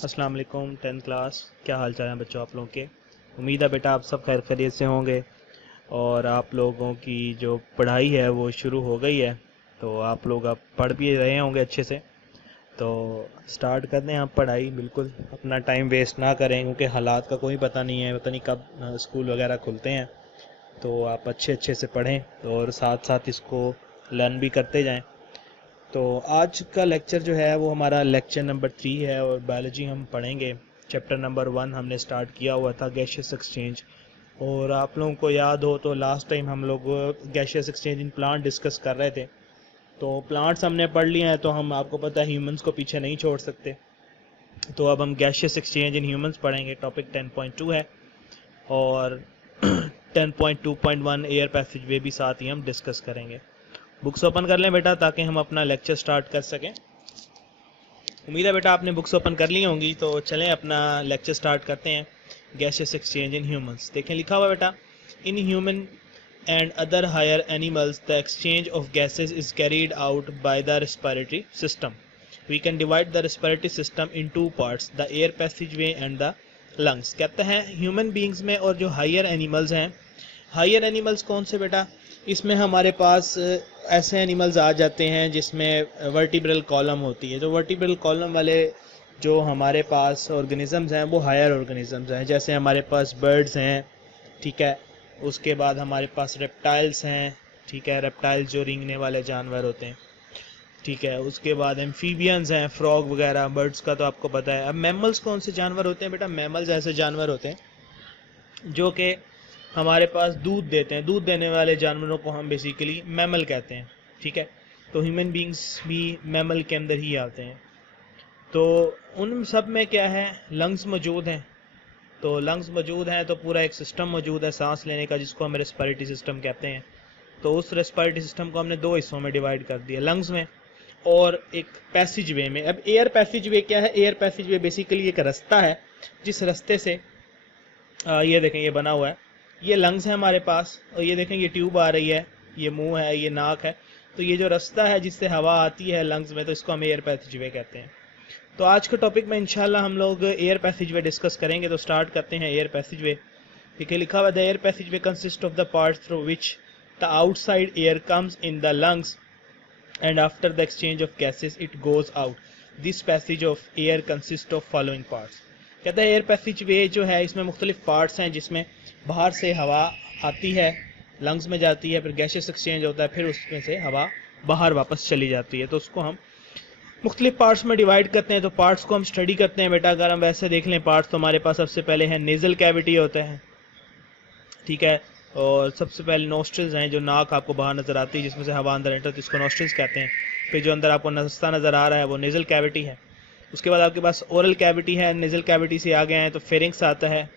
अस्सलाम वालेकुम 10th class. क्या हाल चाल है बच्चों आप लोगों के। उम्मीद है बेटा आप सब खैर खैरियत से होंगे और आप लोगों की जो पढ़ाई है वो शुरू हो गई है, तो आप लोग अब पढ़ भी रहे होंगे अच्छे से। तो स्टार्ट कर दें आप पढ़ाई, बिल्कुल अपना टाइम वेस्ट ना करें क्योंकि हालात का कोई पता नहीं है, पता नहीं कब स्कूल वगैरह खुलते हैं। तो आप अच्छे अच्छे से पढ़ें और साथ साथ इसको लर्न भी करते जाएं। तो आज का लेक्चर जो है वो हमारा लेक्चर नंबर 3 है और बायोलॉजी हम पढ़ेंगे। चैप्टर नंबर 1 हमने स्टार्ट किया हुआ था गैशियस एक्सचेंज, और आप लोगों को याद हो तो लास्ट टाइम हम लोग gaseous exchange in plant discuss कर रहे थे। तो प्लांट्स हमने पढ़ लिए हैं, तो हम आपको पता है ह्यूमंस को पीछे नहीं छोड़ सकते। तो अब हम गैशियस एक्सचेंज इन ह्यूमंस पढ़ेंगे। टॉपिक 10.2 है और 10.2.1 एयर पैसेज वे भी साथ ही हम डिस्कस करेंगे। बुक्स ओपन कर लें बेटा ताकि हम अपना लेक्चर स्टार्ट कर सकें। उम्मीद है बेटा आपने बुक्स ओपन कर ली होंगी, तो चलें अपना लेक्चर स्टार्ट करते हैं। गैसियस एक्सचेंज इन ह्यूमंस, देखें लिखा हुआ बेटा, in human and other higher animals the exchange of gases is carried out by the respiratory system. We can divide the respiratory system in two parts, the air passageway and the lungs. कहते हैं human beings में और जो higher animals हैं, higher animals कौन से बेटा, इसमें हमारे पास ऐसे एनिमल्स आ जाते हैं जिसमें वर्टिब्रल कॉलम होती है। जो वर्टिब्रल कॉलम वाले जो हमारे पास ऑर्गेनिजम्स हैं वो हायर ऑर्गेनिजम्स हैं। जैसे हमारे पास बर्ड्स हैं, ठीक है, उसके बाद हमारे पास रेप्टाइल्स हैं, ठीक है, रेप्टाइल्स जो रेंगने वाले जानवर होते हैं, ठीक है, उसके बाद एम्फीबियंस हैं, फ्रॉग वगैरह, बर्ड्स का तो आपको पता है। अब मैमल्स कौन से जानवर होते हैं बेटा, मैमल्स ऐसे जानवर होते हैं जो कि हमारे पास दूध देते हैं। दूध देने वाले जानवरों को हम बेसिकली मैमल कहते हैं, ठीक है। तो ह्यूमन बींग्स भी मैमल के अंदर ही आते हैं। तो उन सब में क्या है, लंग्स मौजूद हैं। तो लंग्स मौजूद हैं तो पूरा एक सिस्टम मौजूद है सांस लेने का, जिसको हम रेस्पिरेटरी सिस्टम कहते हैं। तो उस रेस्पिरेटरी सिस्टम को हमने दो हिस्सों में डिवाइड कर दिया, लंग्स में और एक पैसेज वे में। अब एयर पैसेज वे क्या है, एयर पैसेज वे बेसिकली एक रास्ता है जिस रास्ते से ये देखें ये बना हुआ है, ये लंग्स है हमारे पास, और ये देखें ये ट्यूब आ रही है, ये मुंह है, ये नाक है। तो ये जो रास्ता है जिससे हवा आती है लंग्स में, तो इसको हम एयर पैसेज वे कहते हैं। तो आज के टॉपिक में इंशाल्लाह हम लोग एयर पैसेज वे डिस्कस करेंगे। तो स्टार्ट करते हैं एयर पैसेज वे। ठीक है, लिखा हुआ है air passage way consist of the parts through which the outside air comes in the lungs and after the exchange of gases it goes out. This passage of air consist of following parts. कहता है air passage वे जो है इसमें मुख्तलिफ parts हैं, जिसमें बाहर से हवा आती है, लंग्स में जाती है, फिर गैसेस एक्सचेंज होता है, फिर उसमें से हवा बाहर वापस चली जाती है। तो उसको हम मुख्तलिफ पार्ट्स में डिवाइड करते हैं। तो पार्ट्स को हम स्टडी करते हैं बेटा। अगर हम वैसे देख लें पार्ट्स, तो हमारे पास सबसे पहले है नेजल कैविटी होता है, ठीक है, और सबसे पहले नोस्ट्रिल्स हैं, जो नाक आपको बाहर नजर आती है जिसमें से हवा अंदर एंटर, तो इसको नोस्ट्रिल्स कहते हैं। फिर जो अंदर आपको रास्ता नजर आ रहा है वो नेजल कैविटी है। उसके बाद आपके पास ओरल कैविटी है, नेजल कैविटी से आगे हैं तो फेरिंक्स आता है।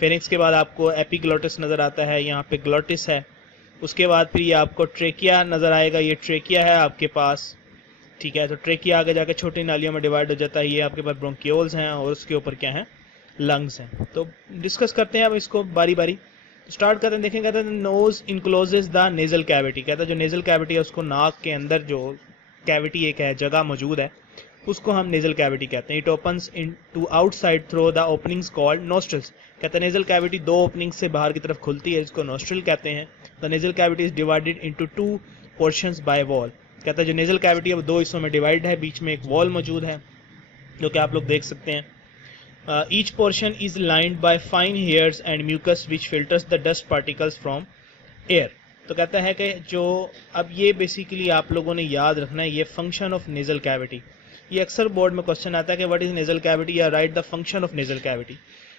फेरिंक्स के बाद आपको एपिग्लोटिस नजर आता है, यहाँ पे ग्लोटिस है। उसके बाद फिर ये आपको ट्रेकिया नजर आएगा, ये ट्रेकिया है आपके पास, ठीक है। तो ट्रेकिया आगे जाके छोटी नालियों में डिवाइड हो जाता है, ये आपके पास ब्रोंकियोल्स हैं और उसके ऊपर क्या है, लंग्स हैं। तो डिस्कस करते हैं अब इसको बारी बारी। तो स्टार्ट करते हैं, देखें कहते हैं नोज इनक्लोजेस द नेजल कैविटी। कहता है जो नेजल कैविटी है उसको, नाक के अंदर जो कैविटी एक है, जगह मौजूद है, उसको हम नेजल कैविटी कहते हैं। It opens into outside through the openings called nostrils. कहते हैं नेजल कैविटी दो ओपनिंग से बाहर की तरफ खुलती है, जिसको नोस्ट्रिल कहते हैं। The nasal cavity is divided into two portions by wall. कहता है जो नेजल कैविटी है वो दो हिस्सों में डिवाइड है, बीच में एक वॉल मौजूद है जो कि आप लोग देख सकते हैं। Each portion is lined by fine hairs and mucus which filters the dust particles from air. तो कहता है कि जो, अब ये बेसिकली आप लोगों ने याद रखना है, ये फंक्शन ऑफ नेजल कैविटी। ये अक्सर बोर्ड में क्वेश्चन आता है कि व्हाट इज नेजल कैविटी, या right the function of nasal cavity.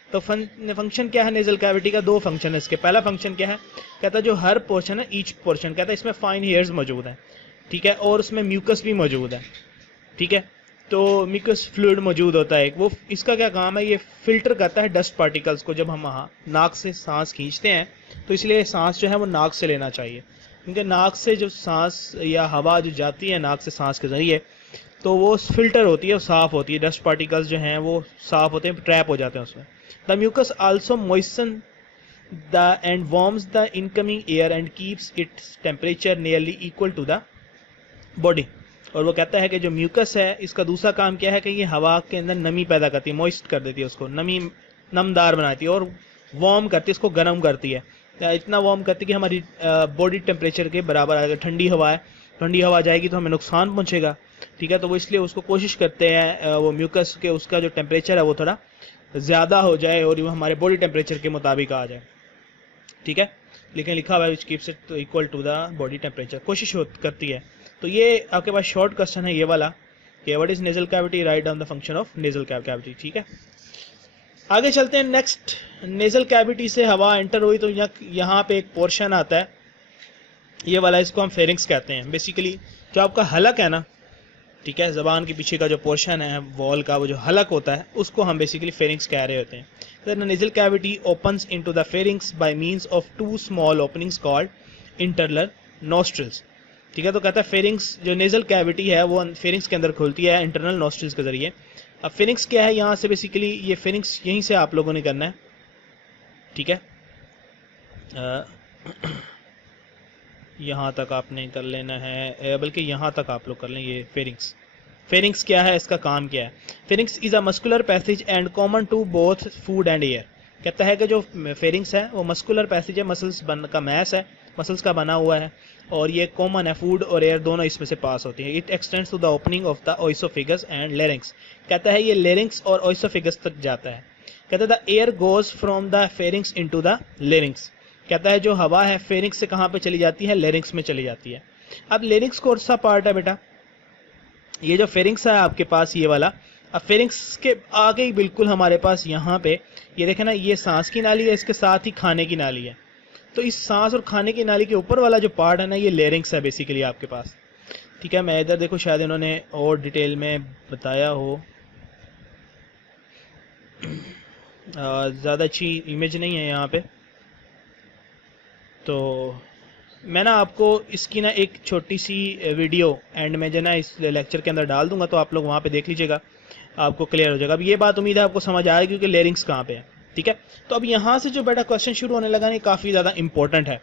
तो फंक्शन क्या है नेजल कैविटी का, दो फंक्शन है इसके। पहला फंक्शन क्या है, कहता है जो हर पोर्शन है, ईच पोर्शन, कहता है इसमें फाइन हेयर्स मौजूद हैं, ठीक है, और उसमें म्यूकस भी मौजूद है, ठीक है। तो म्यूकस फ्लूइड मौजूद होता है, वो इसका क्या काम है, ये फिल्टर करता है डस्ट पार्टिकल्स को। जब हम नाक से सांस खींचते हैं तो इसलिए सांस जो है वो नाक से लेना चाहिए, क्योंकि नाक से जो सांस या हवा जो जाती है नाक से सांस के जरिए, तो वो फिल्टर होती है, वो साफ होती है, डस्ट पार्टिकल्स जो हैं वो साफ होते हैं, ट्रैप हो जाते हैं उसमें। The mucus also moisten the and warms the incoming air and keeps its temperature nearly equal to the body. और वो कहता है कि जो म्यूकस है इसका दूसरा काम क्या है कि ये हवा के अंदर नमी पैदा करती है, मॉइस्ट कर देती है, उसको नमदार बनाती है और वार्म करती है, इसको गर्म करती है, इतना वार्म करती है कि हमारी बॉडी टेम्परेचर के बराबर आएगा। ठंडी हवा है, ठंडी हवा जाएगी तो हमें नुकसान पहुंचेगा, ठीक है। तो वो इसलिए उसको कोशिश करते हैं वो म्यूकस के उसका जो टेम्परेचर है वो थोड़ा ज़्यादा हो जाए और वो हमारे बॉडी टेम्परेचर के मुताबिक आ जाए, ठीक है। लेकिन लिखा हुआ है which keeps it equal to the body temperature, कोशिश करती है। तो ये आपके पास शॉर्ट क्वेश्चन है ये वाला कि what is nasal cavity, write down the function of nasal cavity, ठीक है। आगे चलते हैं नेक्स्ट। नेजल कैविटी से हवा एंटर हुई तो यहाँ पे एक पोर्शन आता है ये वाला, इसको हम फेरिंग्स कहते हैं। बेसिकली जो आपका हलक है ना, ठीक है, जबान के पीछे का जो पोर्शन है वॉल का, वो जो हलक होता है उसको हम बेसिकली फेरिंग्स कह रहे होते हैं। The nasal cavity opens into the pharynx by means of two small openings called internal nostrils, ठीक है। तो कहता है फेरिंग्स जो नेजल कैविटी है वो फेरिंग्स के अंदर खुलती है इंटरनल नॉस्ट्रिल्स के जरिए। अब फेरिंग्स क्या है, यहाँ से बेसिकली ये फेरिंग्स यहीं से आप लोगों ने करना है, ठीक है। यहाँ तक आपने कर लेना है, बल्कि यहाँ तक आप लोग कर लें। ये फेरिंग्स, फेरिंग्स क्या है, इसका काम क्या है। Pharynx is a muscular passage and common to both food and air. कहता है कि जो फेरिंग्स है वो मस्कुलर पैसेज है, मसल्स का मैस है, मसल्स का बना हुआ है, और ये कॉमन है, फूड और एयर दोनों इसमें से पास होती है। It extends to the opening of the oesophagus and larynx. कहता है ये लेरिंग्स और ओइसोफेगस तक जाता है। कहता है the air goes from the pharynx into the larynx. कहता है जो हवा है फेरिंग्स से कहाँ पे चली जाती है, लेरिंग्स में चली जाती है। अब लेरिंग्स कौन सा पार्ट है बेटा, ये जो फेरिंग्स है आपके पास ये वाला। अब फेरिंग्स के आगे ही बिल्कुल हमारे पास यहाँ पे ये देखें ना, ये सांस की नाली है, इसके साथ ही खाने की नाली है। तो इस सांस और खाने की नाली के ऊपर वाला जो पार्ट है ना, ये लेरिंग्स है बेसिकली आपके पास, ठीक है। मैं इधर देखो शायद इन्होंने और डिटेल में बताया हो, ज़्यादा अच्छी इमेज नहीं है यहाँ पे, तो मैं ना आपको इसकी ना एक छोटी सी वीडियो एंड में जो ना इस लेक्चर के अंदर डाल दूंगा, तो आप लोग वहाँ पे देख लीजिएगा, आपको क्लियर हो जाएगा। अब ये बात उम्मीद है आपको समझ आएगी क्योंकि लेरिंग्स कहाँ पे है, ठीक है। तो अब यहाँ से जो बेटा क्वेश्चन शुरू होने लगा, ये काफ़ी ज़्यादा इंपॉर्टेंट है,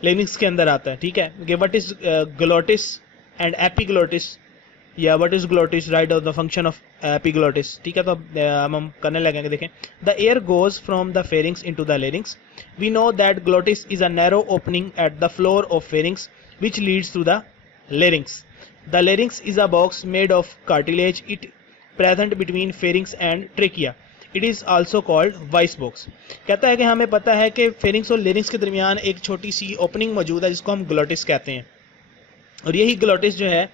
लेरिंग्स के अंदर आता है, ठीक है। कि what is glottis and epiglottis, या what is glottis, right of the function of epiglottis, ठीक है। तो हम करने लगेंगे, देखें। The air goes from the pharynx into the larynx. We know that glottis is a narrow opening at the floor of pharynx which leads to the larynx. The larynx is a box made of cartilage. It present between pharynx and trachea. It is also called voice box. कहता है कि हमें पता है कि pharynx और larynx के दरमियान एक छोटी सी ओपनिंग मौजूद है जिसको हम glottis कहते हैं, और यही glottis जो है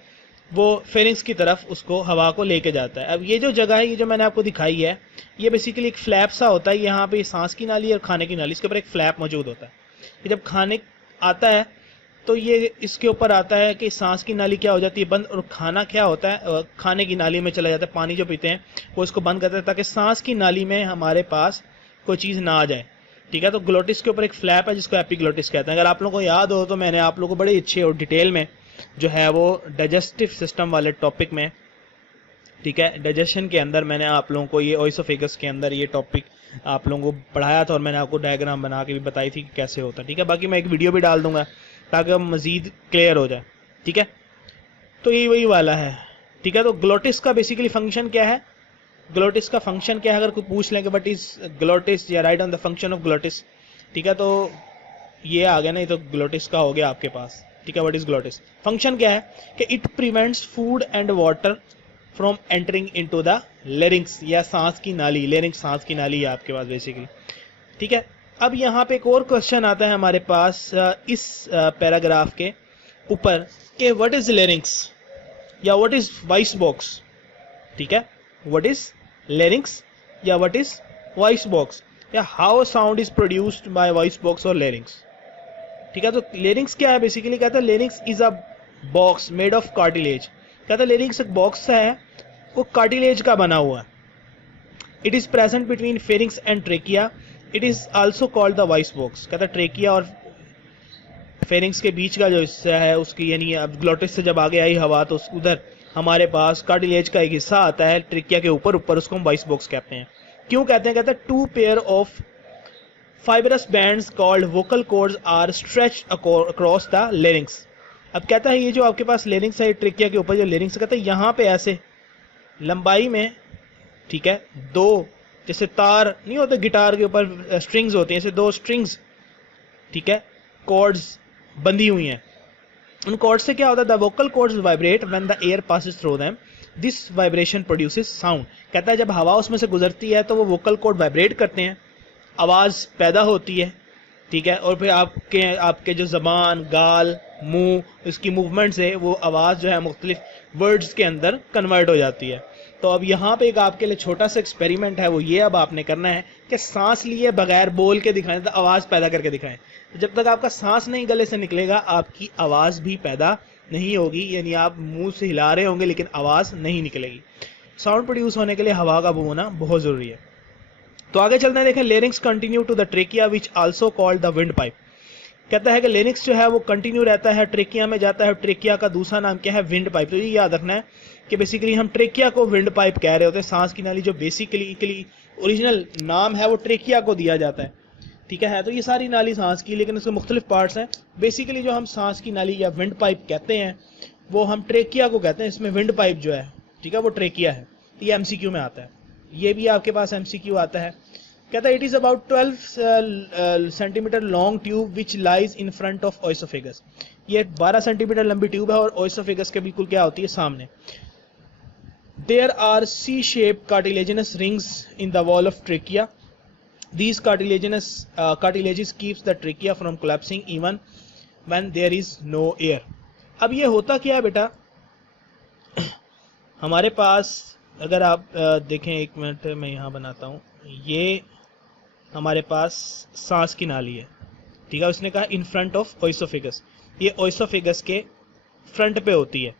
वो फेरिंग्स की तरफ उसको हवा को लेके जाता है। अब ये जो जगह है, ये जो मैंने आपको दिखाई है, ये बेसिकली एक फ्लैप सा होता है। यहाँ पे सांस की नाली और खाने की नाली, इसके ऊपर एक फ्लैप मौजूद होता है। कि जब खाने आता है तो ये इसके ऊपर आता है कि सांस की नाली क्या हो जाती है, बंद, और खाना क्या होता है, खाने की नाली में चला जाता है। पानी जो पीते हैं वो इसको बंद करता है ताकि सांस की नाली में हमारे पास कोई चीज़ ना आ जाए, ठीक है। तो ग्लोटिस के ऊपर एक फ्लैप है जिसको एपिग्लोटिस कहते हैं। अगर आप लोगों को याद हो तो मैंने आप लोगों को बड़े अच्छे और डिटेल में जो है वो डाइजेस्टिव सिस्टम वाले टॉपिक में, ठीक है, डाइजेशन के अंदर मैंने आप लोगों को ये ओइसोफेगस के अंदर ये टॉपिक आप लोगों को पढ़ाया था, और मैंने आपको डायग्राम बना के भी बताई थी कि कैसे होता है, ठीक है। बाकी मैं एक वीडियो भी डाल दूंगा ताकि अब मज़ीद क्लियर हो जाए, ठीक है। तो ये वही वाला है, ठीक है। तो ग्लोटिस का बेसिकली फंक्शन क्या है, ग्लोटिस का फंक्शन क्या है, अगर कोई पूछ लें कि व्हाट इज ग्लोटिस या right on the function of glottis, ठीक है, तो ये आ गया ना, ये तो ग्लोटिस का हो गया आपके पास, ठीक है। व्हाट इज ग्लोटिस, फंक्शन क्या है कि it prevents food and water from entering into the larynx, या सांस की नाली, लेरिंग्स सांस की नाली है आपके पास बेसिकली, ठीक है। अब यहाँ पे एक और क्वेश्चन आता है हमारे पास इस पैराग्राफ के ऊपर कि व्हाट इज लेरिंग्स या व्हाट इज वॉइस बॉक्स, ठीक है। व्हाट इज लेरिंग्स या व्हाट इज वॉइस बॉक्स, या how sound is produced by voice box और लेरिंग्स, ठीक है। तो लेरिंग्स क्या है बेसिकली, कहता है larynx is a box made of cartilage. कहता है लेरिंग्स एक बॉक्स है, वो कार्टिलेज का बना हुआ है। It is present between pharynx and trachea. It is also called the voice box. कहता है ट्रेकिया और फेरिंग्स के बीच का जो हिस्सा है उसकी, यानी अब ग्लोटिस से जब आगे आई हवा तो उधर हमारे पास कार्टिलेज का एक हिस्सा आता है ट्रेकिया के ऊपर, उसको हम वॉइस बॉक्स कहते हैं। क्यों कहते हैं, कहते हैं two pair of fibrous bands called vocal cords are stretched across the larynx. अब कहता है ये जो आपके पास लेरिंग्स है ट्रेकिया के ऊपर जो लेरिंग्स कहता है यहाँ पे ऐसे लंबाई में, ठीक है, दो जैसे तार नहीं होते गिटार के ऊपर स्ट्रिंग्स होते हैं, ऐसे दो स्ट्रिंग्स, ठीक है, कॉर्ड्स बंधी हुई हैं। उन कॉर्ड्स से क्या होता है, the vocal cords vibrate when the air passes through them, this vibration produces sound. कहता है जब हवा उसमें से गुजरती है तो वो वोकल कॉर्ड वाइब्रेट करते हैं, आवाज़ पैदा होती है, ठीक है, और फिर आपके जो ज़बान, गाल, मुंह, इसकी मूवमेंट से वो आवाज़ जो है मुख्तलिफ वर्ड्स के अंदर कन्वर्ट हो जाती है। तो अब यहाँ पे एक आपके लिए छोटा सा एक्सपेरिमेंट है, वो ये अब आपने करना है कि सांस लिए बगैर बोल के दिखाएं, तो आवाज़ पैदा करके दिखाएं। तो जब तक आपका सांस नहीं गले से निकलेगा आपकी आवाज़ भी पैदा नहीं होगी, यानी आप मुंह से हिला रहे होंगे लेकिन आवाज़ नहीं निकलेगी। साउंड प्रोड्यूस होने के लिए हवा का बूम होना बहुत ज़रूरी है। तो आगे चलते हैं, देखें, larynx continue to the trachea which also called the wind pipe. कहता है कि लेरिंग्स जो है वो कंटिन्यू रहता है, ट्रेकिया में जाता है। ट्रेकिया का दूसरा नाम क्या है, विंड पाइप। तो ये याद रखना है कि बेसिकली हम ट्रेकिया को विंड पाइप कह रहे होते हैं। सांस की नाली जो बेसिकली ओरिजिनल नाम है वो ट्रेकिया को दिया जाता है, ठीक है। तो ये सारी नाली सांस की, लेकिन उसके मुख्तलिफ पार्ट्स हैं। बेसिकली जो हम सांस की नाली या विंड पाइप कहते हैं वो हम ट्रेकिया को कहते हैं। इसमें विंड पाइप जो है, ठीक है, वो ट्रेकिया है। तो ये MCQ में आता है, ये भी आपके पास MCQ आता है। कहता है it is about 12 centimetre long tube which lies in front of oesophagus. ये 12 सेंटीमीटर लंबी ट्यूब है और ओइसोफेगस के बिल्कुल क्या होती है, सामने। There are C-shaped cartilaginous rings in the wall of trachea. These cartilages keeps the trachea from collapsing even when there is no air. अब ये होता क्या है बेटा, हमारे पास अगर आप देखें, एक मिनट मैं यहाँ बनाता हूँ, ये हमारे पास सांस की नाली है, ठीक है। उसने कहा इन फ्रंट ऑफ ओइसोफेगस, ये ओइसोफेगस के फ्रंट पे होती है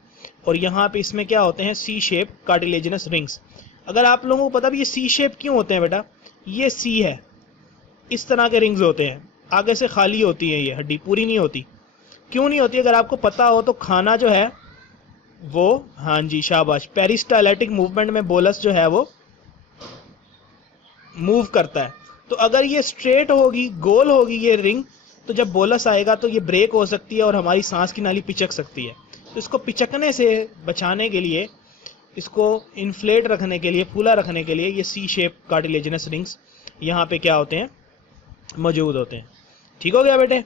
और यहाँ पे इसमें क्या होते हैं, C-shaped cartilaginous rings। अगर आप लोगों को पता भी ये C-shape क्यों होते हैं बेटा, ये C है, इस तरह के रिंग्स होते हैं, आगे से खाली होती है, ये हड्डी पूरी नहीं होती। क्यों नहीं होती, अगर आपको पता हो तो खाना जो है वो, हाँ जी शाबाश, पेरिस्टाइलेटिक मूवमेंट में बोलस जो है वो मूव करता है। तो अगर ये स्ट्रेट होगी, गोल होगी ये रिंग, तो जब बोलस आएगा तो ये ब्रेक हो सकती है और हमारी सांस की नाली पिचक सकती है। तो इसको पिचकने से बचाने के लिए, इसको इन्फ्लेट रखने के लिए, फूला रखने के लिए, ये C-shaped cartilaginous rings यहाँ पे क्या होते हैं, मौजूद होते हैं। ठीक हो गया बेटे।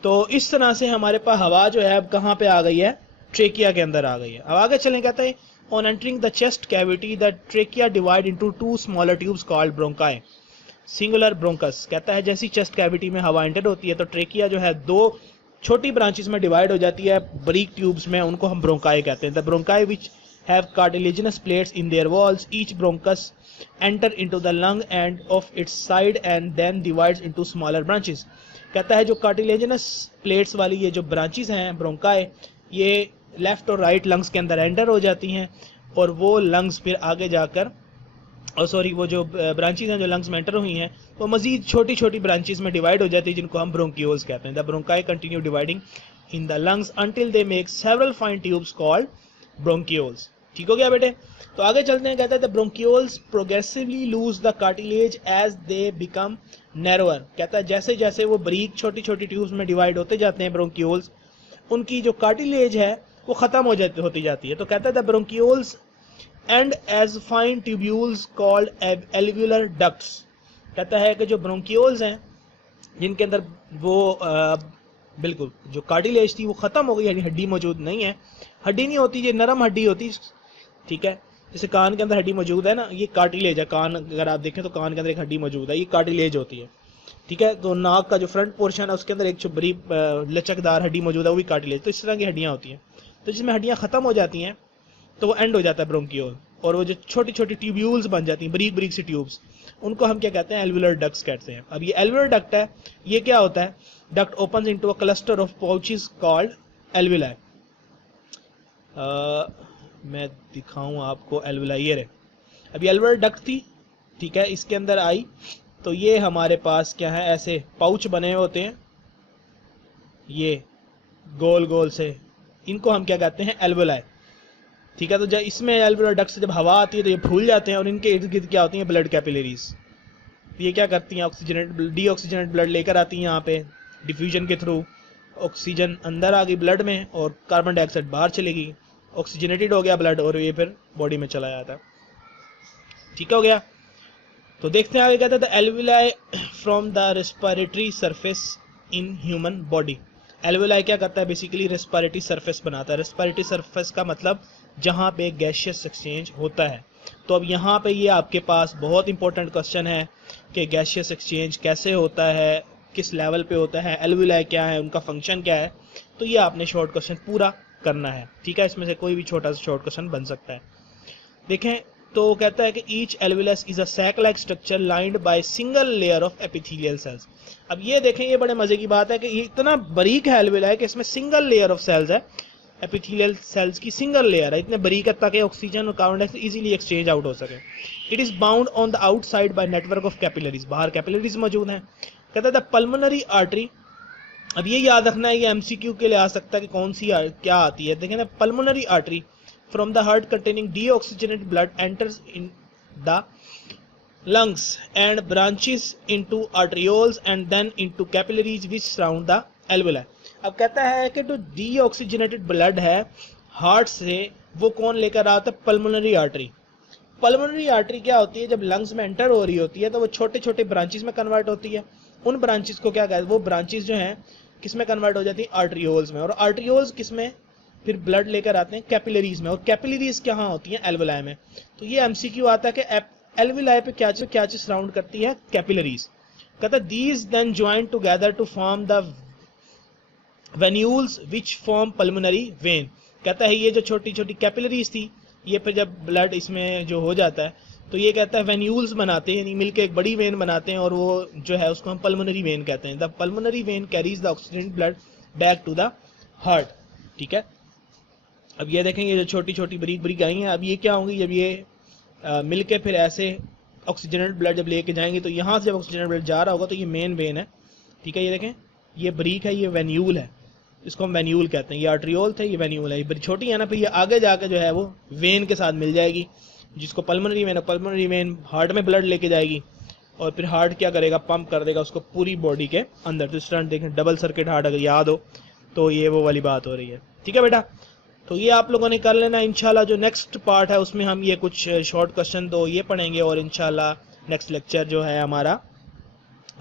तो इस तरह से हमारे पास हवा जो है अब कहाँ पे आ गई है, ट्रेकिया के अंदर आ गई है। अब आगे चलें, कहते हैं on entering the chest cavity the trachea divide into 2 smaller tubes called bronchi, singular bronchus. कहता है जैसी चेस्ट कैविटी में हवा एंटर होती है तो ट्रेकिया जो है 2 छोटी ब्रांचेस में डिवाइड हो जाती है, बारीक ट्यूब्स में, उनको हम ब्रोंकाई कहते हैं। The bronchi which have cartilaginous plates in their walls, each bronchus enter into the lung and of its side and then divides into smaller branches. कहता है जो कार्टिलेजिनस प्लेट्स वाली ये जो ब्रांचेस हैं ब्रोंकाई, ये लेफ्ट और राइट लंग्स के अंदर एंटर हो जाती हैं और वो लंग्स फिर आगे जाकर, और सॉरी, वो जो ब्रांचेस हैं जो लंग्स में एंटर हुई हैं वो मजीद छोटी छोटी ब्रांचेस में डिवाइड हो जाती है, जिनको हम ब्रोंकियोल्स कहते हैं। The bronchi continue dividing in the lungs until they make several fine tubes called bronchioles. ठीक हो गया बेटे। तो आगे चलते हैं, कहता है the bronchioles progressively lose the cartilage as they become narrower. कहता है जैसे जैसे वो बारीक छोटी छोटी ट्यूब्स में डिवाइड होते जाते हैं ब्रोंकियोल्स, उनकी जो कार्टिलेज है वो खत्म होती जाती है। तो कहता है the bronchioles end as fine tubules called alveolar ducts. कहता है कि जो ब्रोंकियोल्स हैं जिनके अंदर वो बिल्कुल जो कार्टिलेज थी वो खत्म हो गई, यानी हड्डी मौजूद नहीं है। हड्डी नहीं होती, ये नरम हड्डी होती, ठीक है। जैसे कान के अंदर हड्डी मौजूद है ना, ये कार्टिलेज है। कान अगर आप देखें तो कान के अंदर एक हड्डी मौजूद है, ये कार्टिलेज होती है, ठीक है। तो नाक का जो फ्रंट पोर्शन है उसके अंदर एक बड़ी लचकदार हड्डी मौजूद है, वो भी कार्टिलेज। तो इस तरह की हड्डियां होती हैं। तो जिसमें हड्डियां खत्म हो जाती हैं तो वो एंड हो जाता है ब्रोंकियोल, और वो जो छोटी छोटी ट्यूब्यूल्स बन जाती हैं, बारीक बारीक सी ट्यूब्स, उनको हम क्या कहते हैं, एल्वुलर डक्ट्स कहते हैं। अब ये एल्वुलर डक्ट है, ये क्या होता है, duct opens into a cluster of pouches called alveoli. मैं दिखाऊं आपको एल्वुलाई, ये रहे। अब ये एल्वुलर डक्ट थी, ठीक है, इसके अंदर आई तो ये हमारे पास क्या है, ऐसे पाउच बने होते हैं, ये गोल गोल से, इनको हम क्या कहते हैं, एल्वुलाई। ठीक है। तो जब इसमें एल्वुलर डक्ट से जब हवा आती है तो ये फूल जाते हैं और इनके इर्द गिर्द क्या होती हैं, ब्लड कैपिलरीज। ये क्या करती हैं, ऑक्सीजनेट डीऑक्सीजनेट ब्लड लेकर आती हैं यहाँ पे डिफ्यूजन के थ्रू, ऑक्सीजन अंदर आ गई ब्लड में और कार्बन डाइऑक्साइड बाहर चलेगी, ऑक्सीजनेटेड हो गया ब्लड और ये फिर बॉडी में चला जाता है। ठीक हो गया। तो देखते हैं आगे कहता है the alveoli from the respiratory surface in human body. Alveoli क्या करता है, बेसिकली रेस्पिरेटरी सरफेस बनाता है। रेस्पिरेटरी सरफेस का मतलब जहाँ पे गैसियस एक्सचेंज होता है। तो अब यहाँ पे ये आपके पास बहुत इंपॉर्टेंट क्वेश्चन है कि गैसियस एक्सचेंज कैसे होता है, किस लेवल पे होता है, एल्विलाई क्या है, उनका फंक्शन क्या है। तो ये आपने शॉर्ट क्वेश्चन पूरा करना है। ठीक है, इसमें से कोई भी छोटा सा शॉर्ट क्वेश्चन बन सकता है। देखें तो कहता है कि each alveolus is a sac like structure lined by single layer of epithelial cells. अब ये देखें, ये बड़े मजे की बात है कि ये इतना बारीक है एल्विलाई कि इसमें सिंगल लेयर ऑफ सेल्स है, एपिथेलियल सेल्स की सिंगल लेयर है, इतने बारीक है ताकि ऑक्सीजन और carbon dioxide easily exchange out हो सके। It is bound on the outside by network of capillaries, बाहर कैपिलरीज मौजूद हैं। कहता है द पल्मोनरी आर्टरी। अब ये याद रखना है, ये एमसीक्यू के लिए आ सकता है कि कौन सी क्या आती है। देखें ना, pulmonary artery from the heart containing deoxygenated blood enters in the lungs and branches into arterioles and then into capillaries which surround the alveoli। अब कहता है कि जो deoxygenated blood है हार्ट से, वो कौन लेकर आता है, पल्मोनरी आर्टरी। पल्मोनरी आर्टरी क्या होती है, जब लंग्स में एंटर हो रही होती है तो वो छोटे छोटे ब्रांचेस में कन्वर्ट होती है। उन ब्रांचेस को क्या कहते हैं, वो ब्रांचेस जो हैं किस में कन्वर्ट हो जाती है, आर्टरियोल्स में। और आर्टरियोल्स किस में, फिर ब्लड लेकर आते हैं कैपिलरीज में, और कैपिलरीज कहाँ होती हैं, एल्विलाई में। तो ये एमसीक्यू आता है कि एल्विलाई पे क्या चीज सराउंड करती है, कैपिलरीज। कहता है these then join together to form the venules which form pulmonary vein. कहता है ये जो छोटी छोटी कैपिलरीज थी, ये फिर जब ब्लड इसमें जो हो जाता है तो ये कहता है वेन्यूल्स बनाते हैं, यानी मिलकर एक बड़ी वेन बनाते हैं, और वो जो है उसको हम पल्मोनरी वेन कहते हैं। The pulmonary vein carries the oxygen blood back to the heart. ठीक है, अब ये देखें, ये जो छोटी छोटी बारीक बारीक आई हैं, अब ये क्या होंगी, जब ये मिलके फिर ऐसे ऑक्सीजनेटेड ब्लड जब लेके जाएंगे तो यहाँ से जब ऑक्सीजनेटेड ब्लड जा रहा होगा तो ये मेन वेन है। ठीक है, ये देखें, ये बारीक है, ये वेन्यूल है, इसको हम वेन्यूल कहते हैं। ये आर्टरियोल थे, ये वेन्यूल है, ये बड़ी छोटी है ना, फिर ये आगे जाकर जो है वो वेन के साथ मिल जाएगी, जिसको पल्मोनरी वेन है। पल्मोनरी वेन हार्ट में ब्लड लेके जाएगी और फिर हार्ट क्या करेगा, पंप कर देगा उसको पूरी बॉडी के अंदर। तो इस तरह देखें, डबल सर्किट हार्ट अगर याद हो तो ये वो वाली बात हो रही है। ठीक है बेटा, तो ये आप लोगों ने कर लेना। इंशाल्लाह जो नेक्स्ट पार्ट है उसमें हम ये कुछ शॉर्ट क्वेश्चन तो ये पढ़ेंगे, और इंशाल्लाह नेक्स्ट लेक्चर जो है हमारा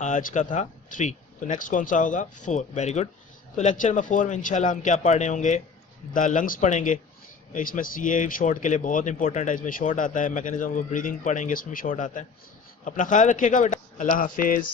आज का था 3, तो नेक्स्ट कौन सा होगा, 4। Very good. तो लेक्चर नंबर 4 में इंशाल्लाह हम क्या पढ़ रहे होंगे, द लंग्स पढ़ेंगे। इसमें ये शॉर्ट के लिए बहुत इंपॉर्टेंट है, इसमें शॉर्ट आता है, मैकेनिज्म ऑफ ब्रीदिंग पढ़ेंगे, इसमें शॉर्ट आता है। अपना ख्याल रखिएगा बेटा, अल्लाह हाफिज़।